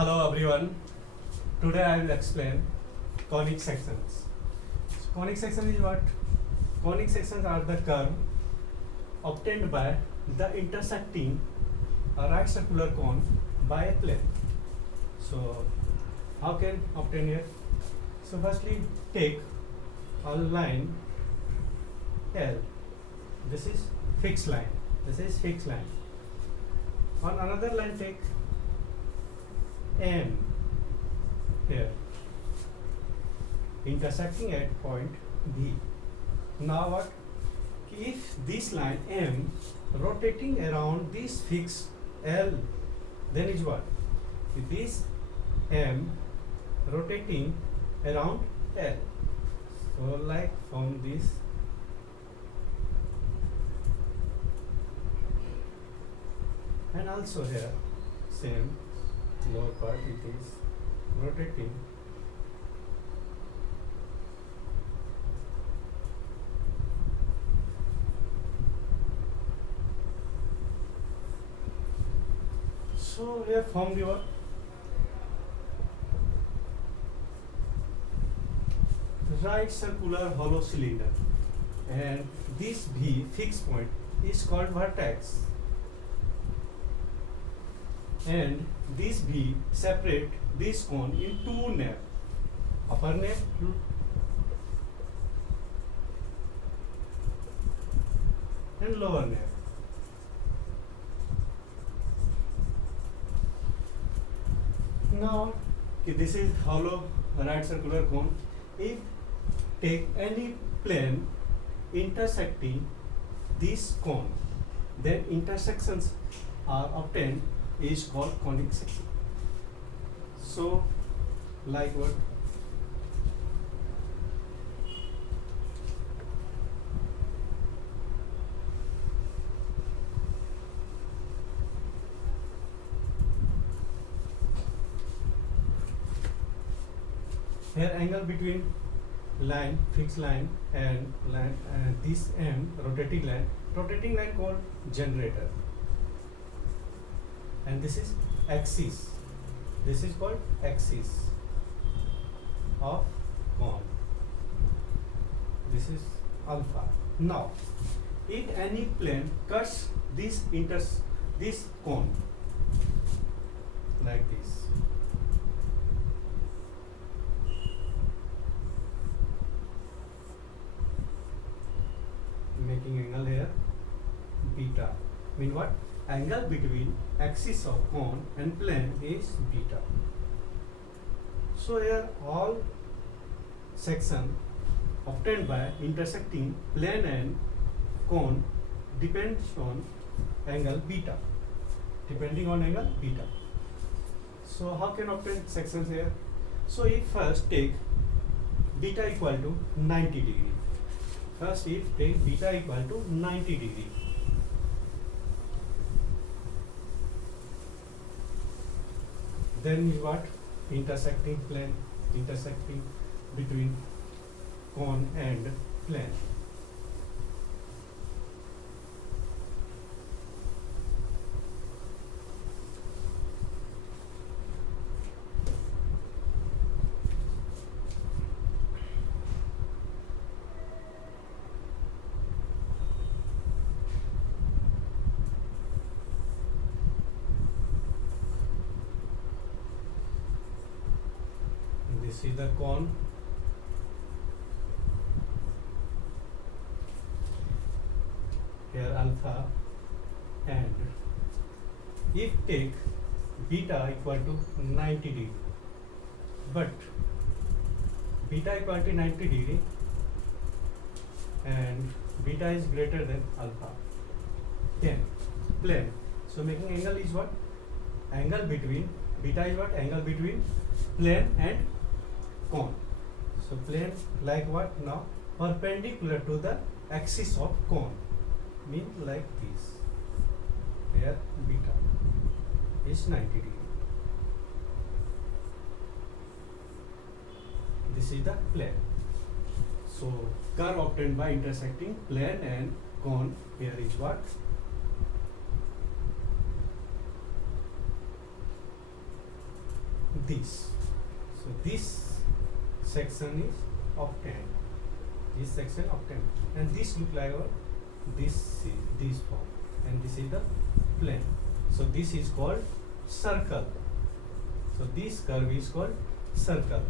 Hello everyone. Today I will explain conic sections. So, conic section is what? Conic sections are the curve obtained by the intersecting a right circular cone by a plane. So how can obtain here? So firstly take a line L. This is fixed line. This is fixed line. On another line take M here, intersecting at point B. Now what? If this line M rotating around this fixed L, then is what? If this M rotating around L. So like from this and also here same lower part it is rotating so we have formed your right circular hollow cylinder and this V fixed point is called vertex and this V separate this cone in two nape, upper nape and lower nape. Now this is hollow right circular cone. If take any plane intersecting this cone, then intersections are obtained is called conic section. So like what? Here angle between line, fixed line and line this M rotating line called generator. And this is axis. This is called axis of cone. This is alpha. Now, if any plane cuts this cone like this, making angle here beta. Mean what? Angle between axis of cone and plane is beta. So here all section obtained by intersecting plane and cone depends on angle beta. Depending on angle beta. So how can obtain sections here? So if first take beta equal to 90 degree. First if take beta equal to 90 degree. Then is what? Intersecting plane, intersecting between cone and plane. This is the cone. Here alpha and if take beta equal to 90 degree, but beta equal to 90 degree and beta is greater than alpha, then plane. So making angle is what? Angle between beta is what? Angle between plane and cone. So plane like what now? Perpendicular to the axis of cone. Mean like this. Here beta is 90 degree. This is the plane. So curve obtained by intersecting plane and cone here is what? this. So this section is obtained. This section obtained, and this look like what? This is this form, and this is the plane. So this is called circle. So this curve is called circle.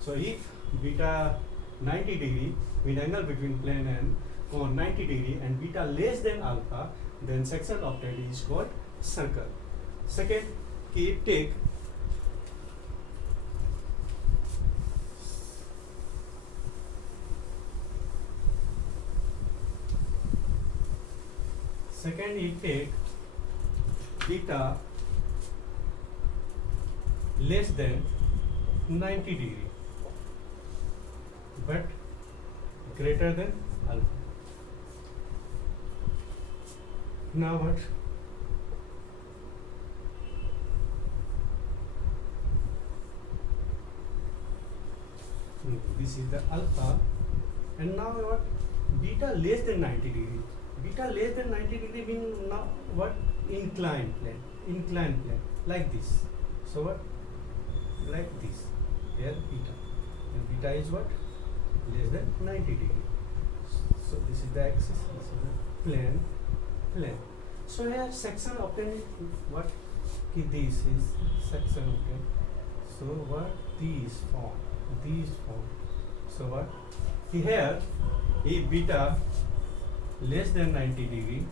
So if beta 90 degree with angle between plane and cone 90 degree and beta less than alpha, then section obtained is called circle. Second, take beta less than 90 degree but greater than alpha. Now what? This is the alpha, and now what? Beta less than 90 degree. Beta less than 90 degree means now what? Inclined plane, like this. So what? Like this. Here beta, and beta is what? Less than 90 degree. So this is the axis. This is the plane. So here section obtained what? This is section obtained. So what? These form. So what? Here, if beta less than 90 degree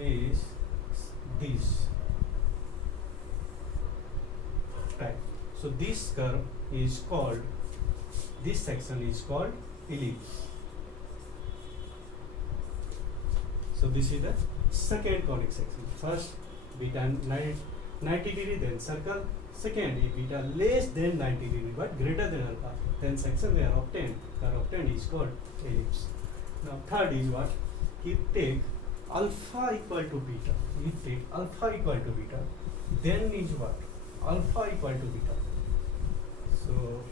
is this type. So this curve is called, this section is called ellipse. So this is the second conic section. First beta 90 degree, then circle. Second, if beta less than 90 degree but greater than alpha, then section they are obtained is called ellipse. Now third is what? If take alpha equal to beta, then is what? Alpha equal to beta. So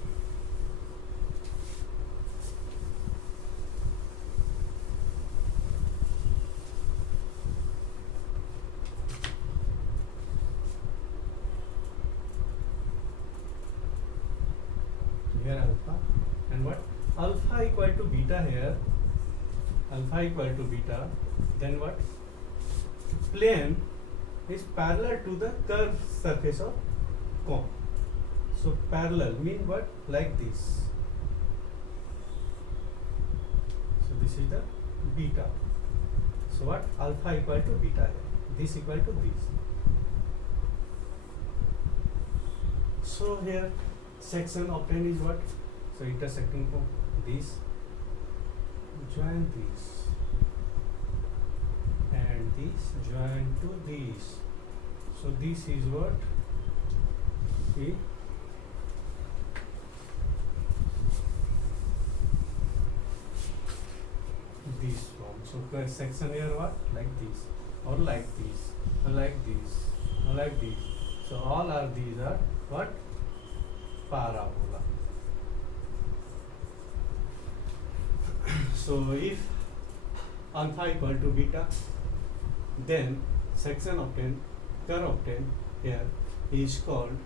here alpha, and what? Alpha equal to beta here. Alpha equal to beta, then what? Plane is parallel to the curved surface of cone. So parallel mean what? Like this. So this is the beta. So what? Alpha equal to beta here. This equal to this. So here section obtained is what? So intersecting from this, join this, and this join to this. So this is what? This form. So section here what? Like this, or like this, or like this, or like this. So all are these are what? Parabola. So if alpha equal to beta, then section obtained, curve obtained here is called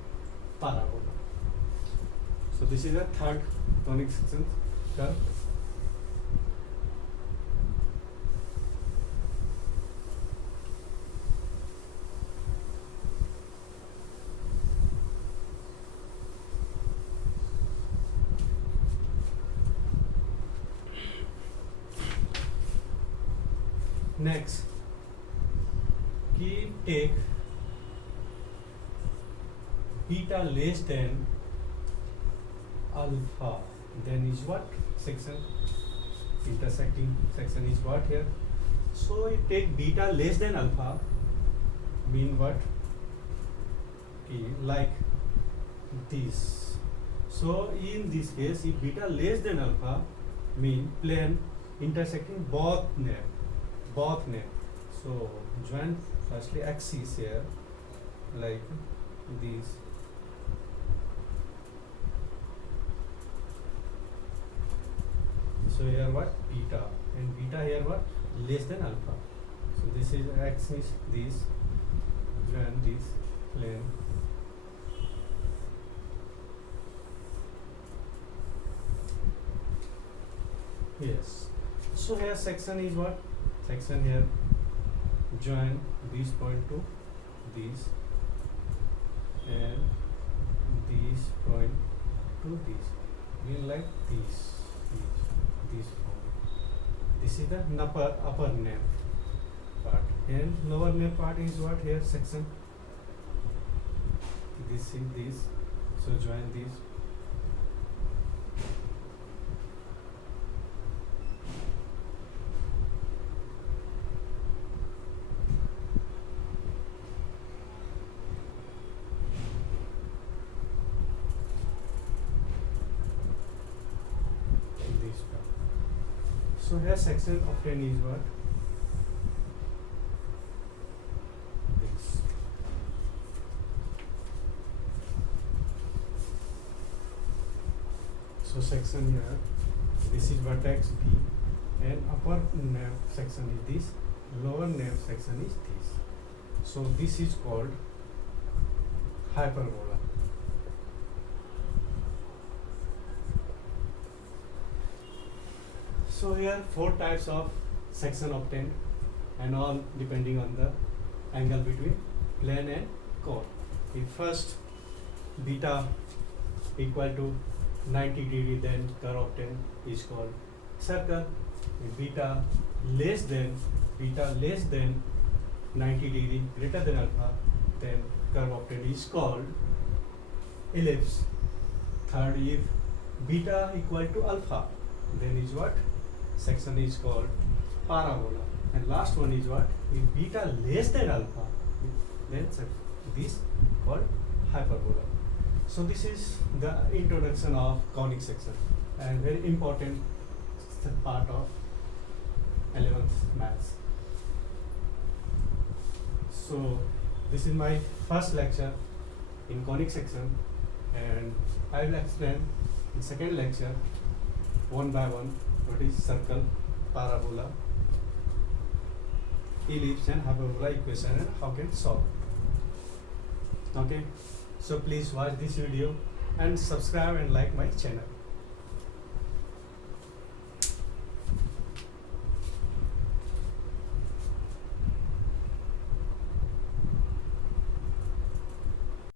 parabola. So this is the third conic section curve. Next, take beta less than alpha, then is what? Section, intersecting section is what here? So you take beta less than alpha, mean what? Like this. So in this case, if beta less than alpha, mean plane intersecting both near. So join firstly axis here, like this. So here what? Beta, and beta here what? Less than alpha. So this is axis, this, join this plane, So here section is what? Section here join this point to this and this point to this. Mean like this form. This is the upper nave part and lower nave part is what? Here section. This is this. So join this. This part. So here section obtained is what? This. So section here, this is vertex B and upper nave section is this, lower nave section is this. So this is called hyperbola. So here 4 types of section obtained and all depending on the angle between plane and cone. If first beta equal to 90 degree, then curve obtained is called circle. If beta less than 90 degree greater than alpha, then curve obtained is called ellipse. Third, if beta equal to alpha, then is what? Section is called parabola. And last one is what? If beta less than alpha, then this called hyperbola. So this is the introduction of conic section and very important part of 11th maths. So this is my first lecture in conic section and I will explain in second lecture one by one what is circle, parabola, ellipse and hyperbola equation and how can solve. Okay, so please watch this video and subscribe and like my channel.